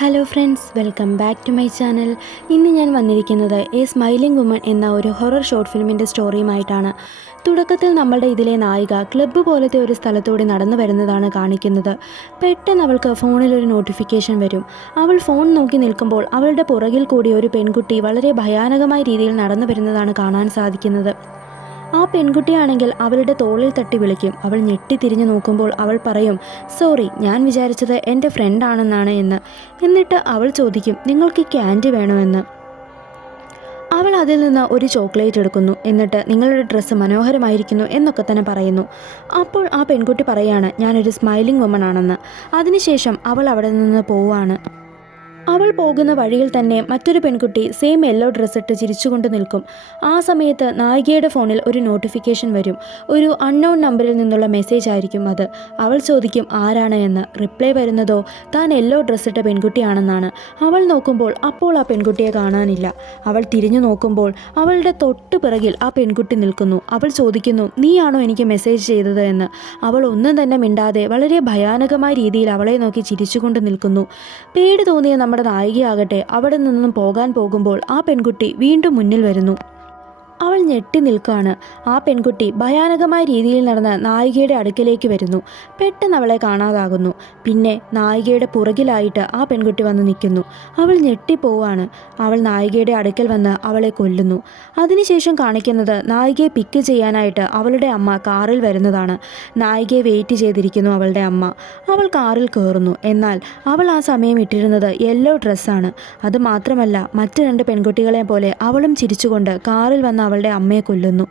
Hello friends, welcome back to my channel. ഇന്ന് ഞാൻ വന്നിരിക്കുന്നത് എ സ്മൈലിംഗ് വുമൺ എന്ന ഒരു ഹൊറർ ഷോർട്ട് ഫിലിമിൻ്റെ സ്റ്റോറിയുമായിട്ടാണ്. തുടക്കത്തിൽ നമ്മളുടെ ഇതിലെ നായിക ക്ലബ്ബ് പോലത്തെ ഒരു സ്ഥലത്തൂടെ നടന്നു വരുന്നതാണ് കാണിക്കുന്നത്. പെട്ടെന്ന് അവൾക്ക് ഫോണിൽ ഒരു നോട്ടിഫിക്കേഷൻ വരും. അവൾ ഫോൺ നോക്കി നിൽക്കുമ്പോൾ അവളുടെ പുറകിൽ കൂടി ഒരു പെൺകുട്ടി വളരെ ഭയാനകമായ രീതിയിൽ നടന്നു വരുന്നതാണ് കാണാൻ സാധിക്കുന്നത്. ആ പെൺകുട്ടിയാണെങ്കിൽ അവളുടെ തോളിൽ തട്ടി വിളിക്കും. അവൾ ഞെട്ടിത്തിരിഞ്ഞു നോക്കുമ്പോൾ അവൾ പറയും, സോറി, ഞാൻ വിചാരിച്ചത് എൻ്റെ ഫ്രണ്ടാണെന്നാണ് എന്ന്. എന്നിട്ട് അവൾ ചോദിക്കും, നിങ്ങൾക്ക് ക്യാൻഡി വേണോ എന്ന്. അവൾ അതിൽ നിന്ന് ഒരു ചോക്ലേറ്റ് എടുക്കുന്നു. എന്നിട്ട് നിങ്ങളുടെ ഡ്രസ്സ് മനോഹരമായിരിക്കുന്നു എന്നൊക്കെ തന്നെ പറയുന്നു. അപ്പോൾ ആ പെൺകുട്ടി പറയാണ്, ഞാനൊരു സ്മൈലിംഗ് വുമൺ ആണെന്ന്. അതിനുശേഷം അവൾ അവിടെ നിന്ന് പോവുകയാണ്. അവൾ പോകുന്ന വഴിയിൽ തന്നെ മറ്റൊരു പെൺകുട്ടി സെയിം യെല്ലോ ഡ്രസ്സ് ഇട്ട് ചിരിച്ചുകൊണ്ട് നിൽക്കും. ആ സമയത്ത് നായികയുടെ ഫോണിൽ ഒരു നോട്ടിഫിക്കേഷൻ വരും. ഒരു അൺനോൺ നമ്പറിൽ നിന്നുള്ള മെസ്സേജ് ആയിരിക്കും അത്. അവൾ ചോദിക്കും ആരാണ് എന്ന്. റിപ്ലൈ വരുന്നതോ താൻ യെല്ലോ ഡ്രസ്സ് ഇട്ട പെൺകുട്ടിയാണെന്നാണ്. അവൾ നോക്കുമ്പോൾ അപ്പോൾ ആ പെൺകുട്ടിയെ കാണാനില്ല. അവൾ തിരിഞ്ഞു നോക്കുമ്പോൾ അവളുടെ തൊട്ടു പിറകിൽ ആ പെൺകുട്ടി നിൽക്കുന്നു. അവൾ ചോദിക്കുന്നു, നീയാണോ എനിക്ക് മെസ്സേജ് ചെയ്തത് എന്ന്. അവൾ ഒന്നും തന്നെ മിണ്ടാതെ വളരെ ഭയാനകമായ രീതിയിൽ അവളെ നോക്കി ചിരിച്ചുകൊണ്ട് നിൽക്കുന്നു. പേടി തോന്നിയ നമ്മുടെ നായികയാകട്ടെ അവിടെ നിന്നും പോകാൻ പോകുമ്പോൾ ആ പെൺകുട്ടി വീണ്ടും മുന്നിൽ വരുന്നു. അവൾ ഞെട്ടി നിൽക്കുകയാണ്. ആ പെൺകുട്ടി ഭയാനകമായ രീതിയിൽ നടന്ന് നായികയുടെ അടുക്കലേക്ക് വരുന്നു. പെട്ടെന്ന് അവളെ കാണാതാകുന്നു. പിന്നെ നായികയുടെ പുറകിലായിട്ട് ആ പെൺകുട്ടി വന്ന് നിൽക്കുന്നു. അവൾ ഞെട്ടിപ്പോവാണ്. അവൾ നായികയുടെ അടുക്കൽ വന്ന് അവളെ കൊല്ലുന്നു. അതിനുശേഷം കാണിക്കുന്നത് നായികയെ പിക്ക് ചെയ്യാനായിട്ട് അവളുടെ അമ്മ കാറിൽ വരുന്നതാണ്. നായികയെ വെയിറ്റ് ചെയ്തിരിക്കുന്നു അവളുടെ അമ്മ. അവൾ കാറിൽ കയറുന്നു. എന്നാൽ അവൾ ആ സമയം ഇട്ടിരുന്നത് യെല്ലോ ഡ്രസ്സാണ്. അതുമാത്രമല്ല, മറ്റ് രണ്ട് പെൺകുട്ടികളെ പോലെ അവളും ചിരിച്ചുകൊണ്ട് കാറിൽ വന്ന് അവളുടെ അമ്മയെ കൊല്ലുന്നു.